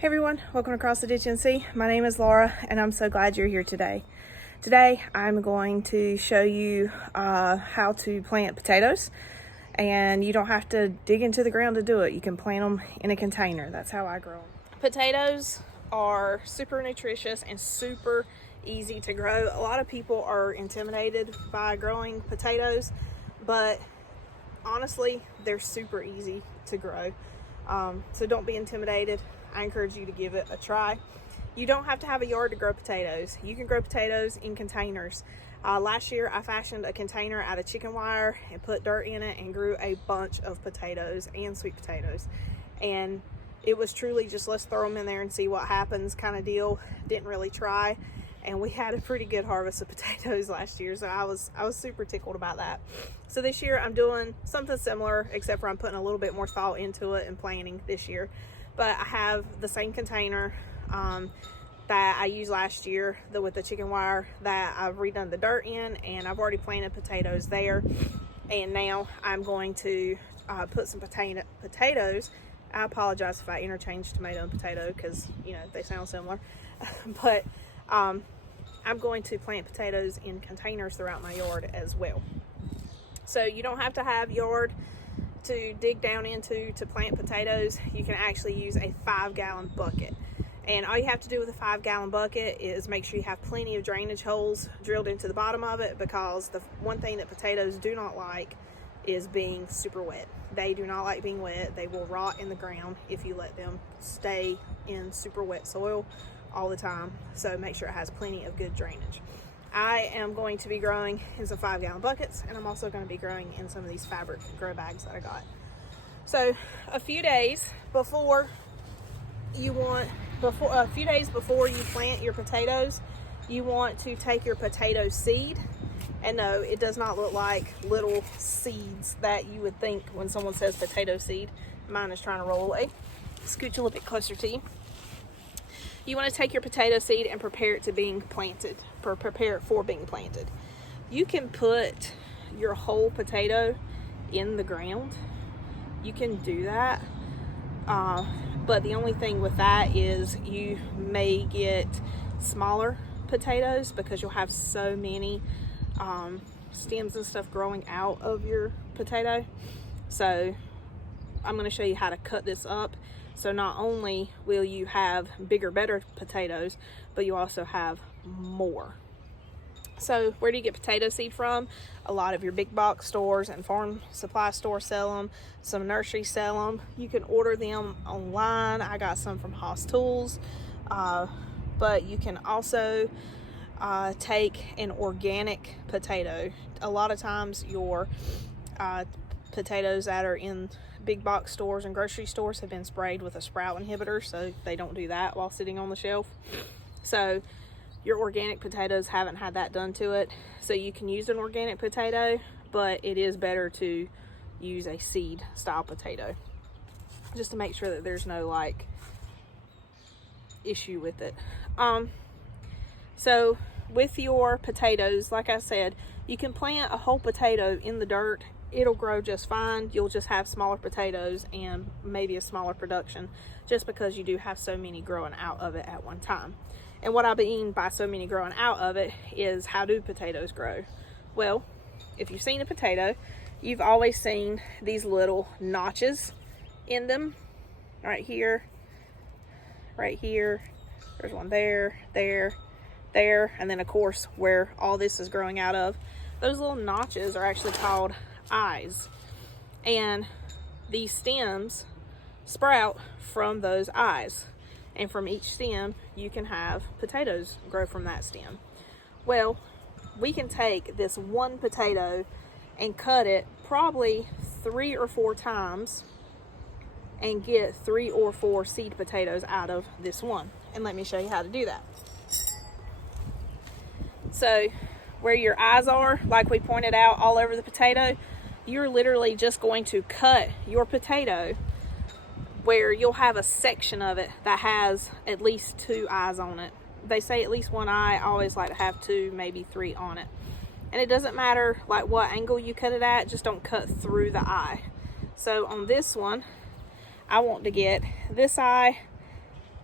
Hey everyone, welcome Across the Ditch NC. My name is Laura and I'm so glad you're here today. Today I'm going to show you how to plant potatoes, and you don't have to dig into the ground to do it. You can plant them in a container. That's how I grow them. Potatoes are super nutritious and super easy to grow. A lot of people are intimidated by growing potatoes, but honestly they're super easy to grow. So don't be intimidated. I encourage you to give it a try. You don't have to have a yard to grow potatoes. You can grow potatoes in containers. Last year I fashioned a container out of chicken wire and put dirt in it and grew a bunch of potatoes and sweet potatoes. And it was truly just let's throw them in there and see what happens kind of deal. Didn't really try. And we had a pretty good harvest of potatoes last year, so I was super tickled about that. So this year I'm doing something similar, except for I'm putting a little bit more thought into it and planning this year. But I have the same container that I used last year with the chicken wire that I've redone the dirt in, and I've already planted potatoes there. And now I'm going to put some potatoes. I apologize if I interchange tomato and potato because, you know, they sound similar. But I'm going to plant potatoes in containers throughout my yard as well. So you don't have to have yard to dig down into to plant potatoes. You can actually use a 5-gallon bucket. And all you have to do with a 5-gallon bucket is make sure you have plenty of drainage holes drilled into the bottom of it, because the one thing that potatoes do not like is being super wet. They do not like being wet. They will rot in the ground if you let them stay in super wet soil all the time. So make sure it has plenty of good drainage. I am going to be growing in some 5-gallon buckets, and I'm also going to be growing in some of these fabric grow bags that I got. So a few days before you plant your potatoes, you want to take your potato seed. And no, it does not look like little seeds that you would think when someone says potato seed. Mine is trying to roll away. Scooch a little bit closer to you. You want to take your potato seed and prepare it to being planted, prepare it for being planted. You can put your whole potato in the ground. You can do that. But the only thing with that is you may get smaller potatoes because you'll have so many stems and stuff growing out of your potato. So I'm going to show you how to cut this up. So not only will you have bigger, better potatoes, but you also have more. So where do you get potato seed from? A lot of your big box stores and farm supply stores sell them. Some nurseries sell them. You can order them online. I got some from Haas Tools. But you can also take an organic potato. A lot of times your potatoes that are in big box stores and grocery stores have been sprayed with a sprout inhibitor, so they don't do that while sitting on the shelf. So your organic potatoes haven't had that done to it. So you can use an organic potato, but it is better to use a seed style potato just to make sure that there's no like issue with it. So with your potatoes, like I said, you can plant a whole potato in the dirt. It'll grow just fine. You'll just have smaller potatoes and maybe a smaller production just because you do have so many growing out of it at one time. And what I mean by so many growing out of it is, how do potatoes grow? Well, if you've seen a potato, you've always seen these little notches in them. Right here, there's one there, and then of course where all this is growing out of. Those little notches are actually called eyes, and these stems sprout from those eyes, and from each stem you can have potatoes grow from that stem. Well, we can take this one potato and cut it probably 3 or 4 times and get 3 or 4 seed potatoes out of this one. And let me show you how to do that. So where your eyes are, like we pointed out all over the potato, you're literally just going to cut your potato where you'll have a section of it that has at least 2 eyes on it. They say at least 1 eye. I always like to have 2, maybe 3 on it. And it doesn't matter like what angle you cut it at, just don't cut through the eye. So on this one, I want to get this eye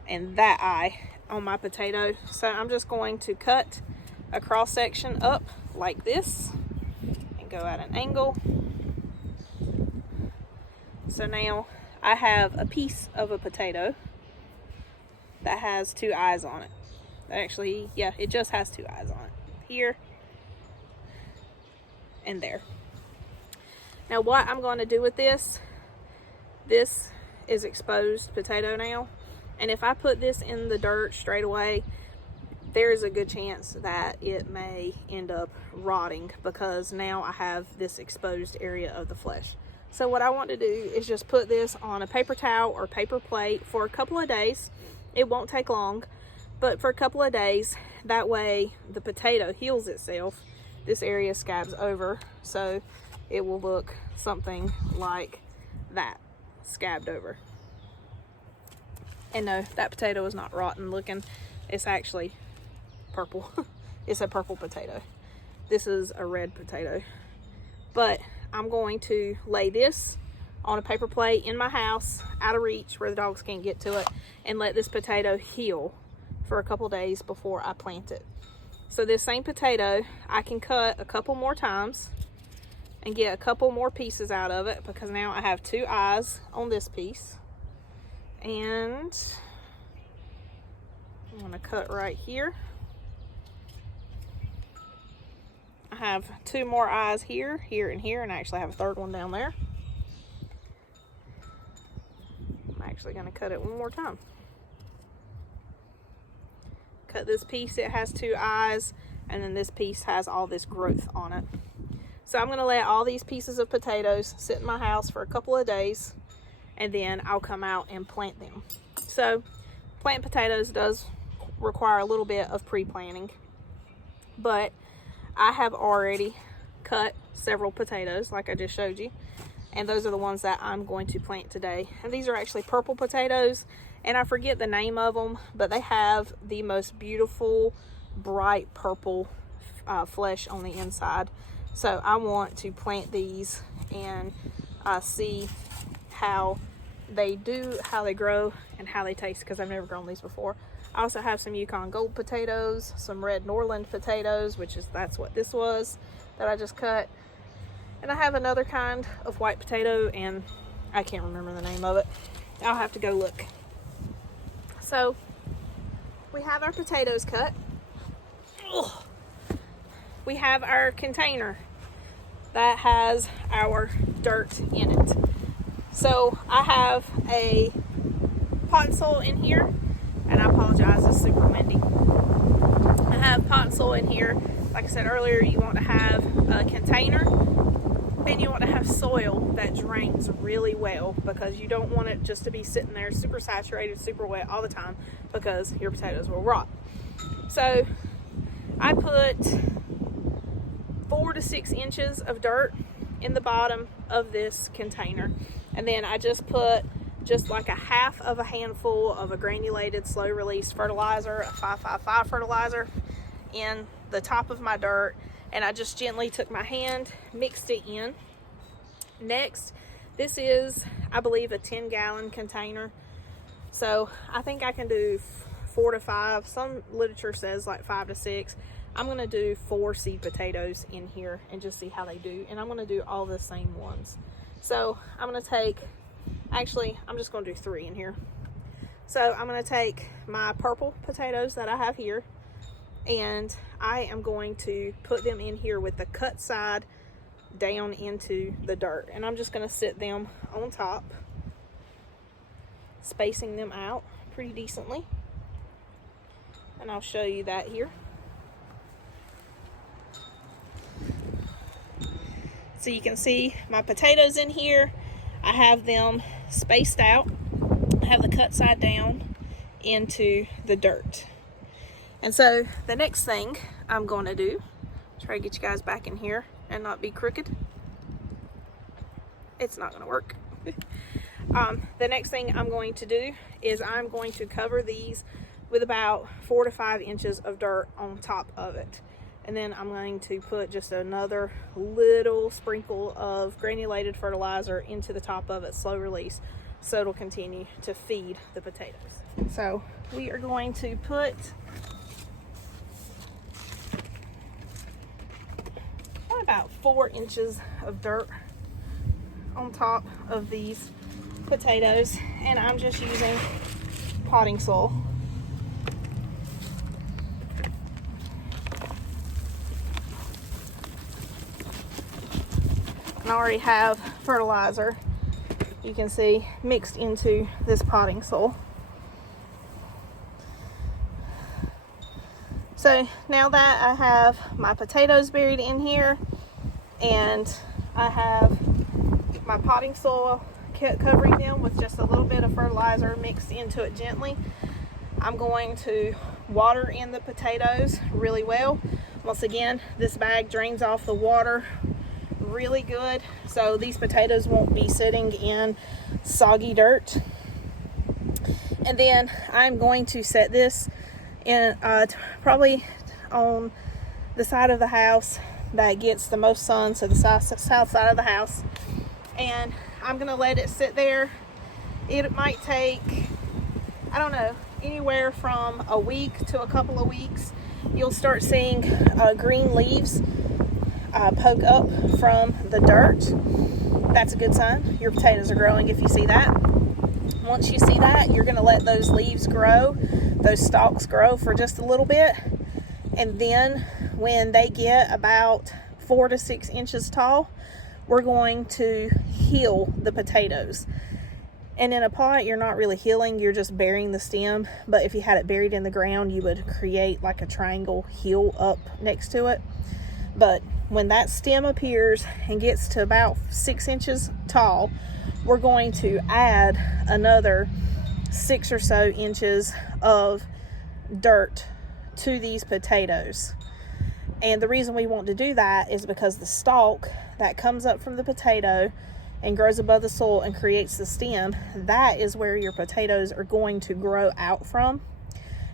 and that eye on my potato. So I'm just going to cut a cross section up like this and go at an angle. So now I have a piece of a potato that has 2 eyes on it. Actually, yeah, it just has 2 eyes on it. Here and there. Now what I'm going to do with this is exposed potato now. And if I put this in the dirt straight away, there's a good chance that it may end up rotting because now I have this exposed area of the flesh. So what I want to do is just put this on a paper towel or paper plate for a couple of days. It won't take long, but for a couple of days, that way the potato heals itself. This area scabs over, so it will look something like that, scabbed over. And no, that potato is not rotten looking. It's actually purple. It's a purple potato. This is a red potato. But I'm going to lay this on a paper plate in my house, out of reach where the dogs can't get to it, and let this potato heal for a couple days before I plant it. So this same potato, I can cut a couple more times and get a couple more pieces out of it, because now I have 2 eyes on this piece. And I'm going to cut right here. I have 2 more eyes here, here, and here, and I actually have a 3rd one down there. I'm actually going to cut it one more time. Cut this piece, it has 2 eyes, and then this piece has all this growth on it. So I'm going to let all these pieces of potatoes sit in my house for a couple of days, and then I'll come out and plant them. So planting potatoes does require a little bit of pre-planting, but I have already cut several potatoes like I just showed you, and those are the ones that I'm going to plant today. And these are actually purple potatoes, and I forget the name of them, but they have the most beautiful bright purple flesh on the inside. So I want to plant these and see how they do, how they grow, and how they taste, because I've never grown these before. I also have some Yukon Gold potatoes, some red Norland potatoes, that's what this was that I just cut. And I have another kind of white potato, and I can't remember the name of it. I'll have to go look. So we have our potatoes cut. Ugh. We have our container that has our dirt in it. So I have a pot soil in here, and I apologize, it's super windy. I have pot soil in here. Like I said earlier, you want to have a container, and you want to have soil that drains really well, because you don't want it just to be sitting there super saturated, super wet all the time, because your potatoes will rot. So I put 4 to 6 inches of dirt in the bottom of this container, and then I just put like a half of a handful of a granulated slow release fertilizer, a 555 fertilizer, in the top of my dirt, and I just gently took my hand, mixed it in. Next, this is, I believe, a 10-gallon container, so I think I can do 4 to 5. Some literature says like 5 to 6. I'm going to do 4 seed potatoes in here and just see how they do, and I'm going to do all the same ones. So I'm going to take, actually I'm just going to do 3 in here. So I'm going to take my purple potatoes that I have here, and I am going to put them in here with the cut side down into the dirt, and I'm just going to sit them on top, spacing them out pretty decently, and I'll show you that here. So you can see my potatoes in here. I have them spaced out. I have the cut side down into the dirt. And so the next thing I'm going to do, try to get you guys back in here and not be crooked. It's not going to work. The next thing I'm going to do is I'm going to cover these with about 4 to 5 inches of dirt on top of it. And then I'm going to put just another little sprinkle of granulated fertilizer into the top of it, slow release, so it'll continue to feed the potatoes. So we are going to put about 4 inches of dirt on top of these potatoes, and I'm just using potting soil. And I already have fertilizer, you can see, mixed into this potting soil. So now that I have my potatoes buried in here and I have my potting soil covering them with just a little bit of fertilizer mixed into it gently, I'm going to water in the potatoes really well. Once again, this bag drains off the water really good, so these potatoes won't be sitting in soggy dirt. And then I'm going to set this in probably on the side of the house that gets the most sun, so the south side of the house, and I'm gonna let it sit there. It might take, I don't know, anywhere from a week to a couple of weeks. You'll start seeing green leaves poke up from the dirt. That's a good sign your potatoes are growing if you see that. Once you see that, you're going to let those leaves grow, those stalks grow for just a little bit, and then when they get about 4 to 6 inches tall, we're going to heel the potatoes. And in a pot, you're not really healing, you're just burying the stem, but if you had it buried in the ground, you would create like a triangle heel up next to it. But when that stem appears and gets to about 6 inches tall, we're going to add another 6 or so inches of dirt to these potatoes. And the reason we want to do that is because the stalk that comes up from the potato and grows above the soil and creates the stem, that is where your potatoes are going to grow out from.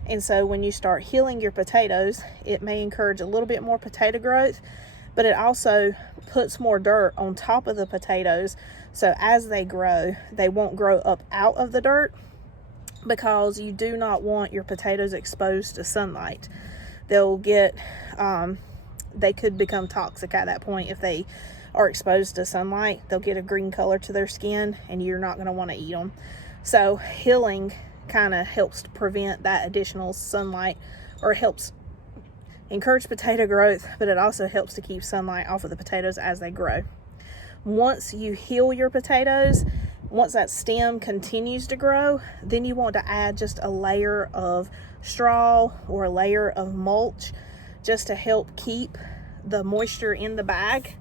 And so when you start healing your potatoes, it may encourage a little bit more potato growth, but it also puts more dirt on top of the potatoes. So as they grow, they won't grow up out of the dirt, because you do not want your potatoes exposed to sunlight. They'll get, they could become toxic at that point if they are exposed to sunlight. They'll get a green color to their skin and you're not going to want to eat them. So healing kind of helps to prevent that additional sunlight, or helps encourage potato growth, but it also helps to keep sunlight off of the potatoes as they grow. Once you heal your potatoes, once that stem continues to grow, then you want to add just a layer of straw or a layer of mulch just to help keep the moisture in the bag,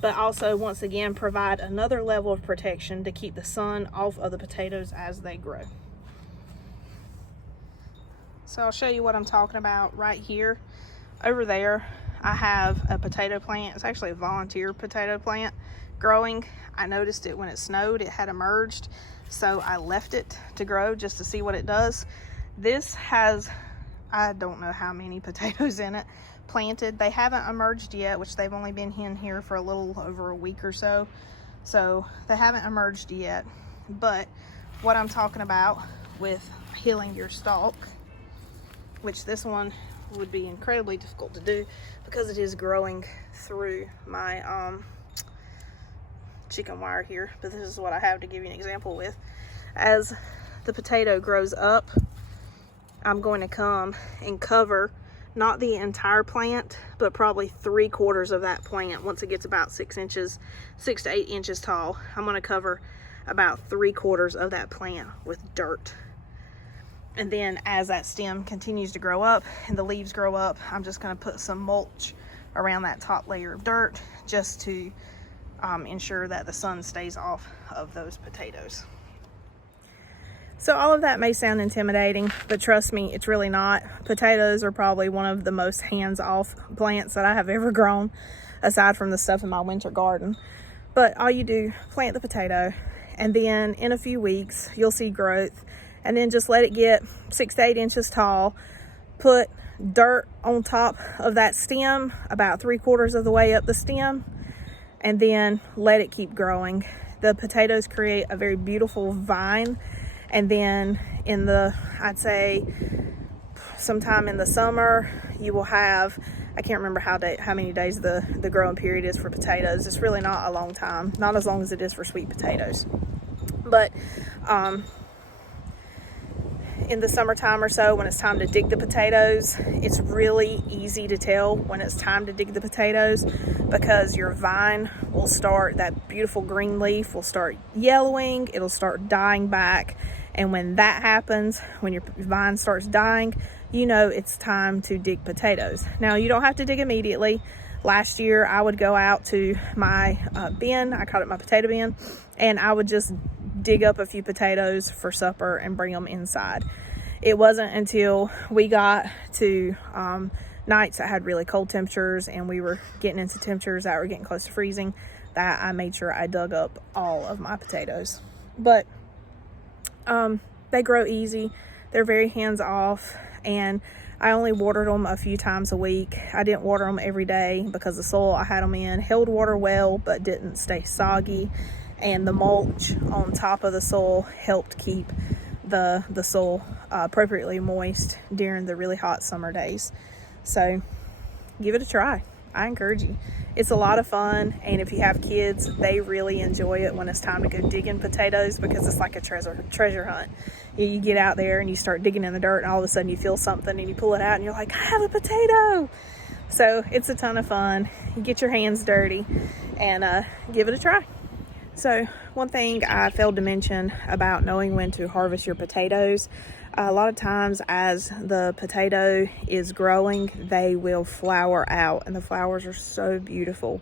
but also once again provide another level of protection to keep the sun off of the potatoes as they grow. So I'll show you what I'm talking about right here. Over there, I have a potato plant. It's actually a volunteer potato plant growing. I noticed it when it snowed. It had emerged, so I left it to grow just to see what it does. This has, I don't know how many potatoes in it planted. They haven't emerged yet, which they've only been in here for a little over a week or so. So they haven't emerged yet. But what I'm talking about with healing your stalk, which this one would be incredibly difficult to do because it is growing through my chicken wire here, but this is what I have to give you an example with. As the potato grows up, I'm going to come and cover not the entire plant, but probably 3/4 of that plant. Once it gets about 6 to 8 inches tall, I'm going to cover about 3/4 of that plant with dirt. And then as that stem continues to grow up and the leaves grow up, I'm just going to put some mulch around that top layer of dirt just to ensure that the sun stays off of those potatoes. So all of that may sound intimidating, but trust me, it's really not. Potatoes are probably one of the most hands-off plants that I have ever grown, aside from the stuff in my winter garden. But all you do, plant the potato, and then in a few weeks, you'll see growth, and then just let it get 6 to 8 inches tall. Put dirt on top of that stem, about 3/4 of the way up the stem, and then let it keep growing. The potatoes create a very beautiful vine, and then in the, I'd say sometime in the summer, you will have, I can't remember how many days the growing period is for potatoes. It's really not a long time, not as long as it is for sweet potatoes. But in the summertime or so, when it's time to dig the potatoes, it's really easy to tell when it's time to dig the potatoes, because your vine will start, that beautiful green leaf will start yellowing, it'll start dying back. And when that happens, when your vine starts dying, you know it's time to dig potatoes. Now, you don't have to dig immediately. Last year, I would go out to my bin, I called it my potato bin, and I would just dig up a few potatoes for supper and bring them inside. It wasn't until we got to nights that had really cold temperatures and we were getting into temperatures that were getting close to freezing that I made sure I dug up all of my potatoes. But they grow easy, they're very hands-off, and I only watered them a few times a week. I didn't water them every day because the soil I had them in held water well but didn't stay soggy, and the mulch on top of the soil helped keep the soil appropriately moist during the really hot summer days. So give it a try. I encourage you. It's a lot of fun, and if you have kids, they really enjoy it when it's time to go digging potatoes, because it's like a treasure hunt. You get out there and you start digging in the dirt, and all of a sudden you feel something and you pull it out and you're like, I have a potato. So it's a ton of fun. You get your hands dirty and give it a try. So one thing I failed to mention about knowing when to harvest your potatoes, a lot of times as the potato is growing, they will flower out, and the flowers are so beautiful.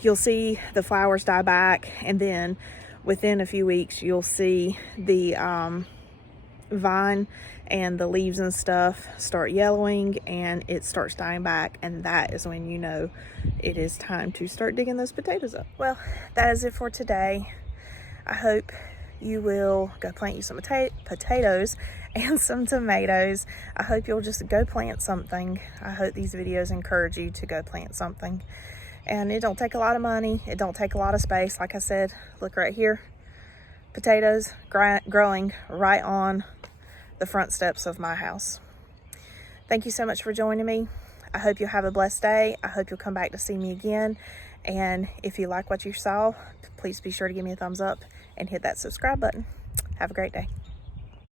You'll see the flowers die back, and then within a few weeks you'll see the vine and the leaves and stuff start yellowing and it starts dying back, and that is when you know it is time to start digging those potatoes up. Well, that is it for today. I hope you will go plant you some potatoes and some tomatoes. I hope you'll just go plant something. I hope these videos encourage you to go plant something. And it don't take a lot of money. It don't take a lot of space. Like I said, look right here. Potatoes growing right on the front steps of my house. Thank you so much for joining me. I hope you'll have a blessed day. I hope you'll come back to see me again. And if you like what you saw, please be sure to give me a thumbs up and hit that subscribe button. Have a great day.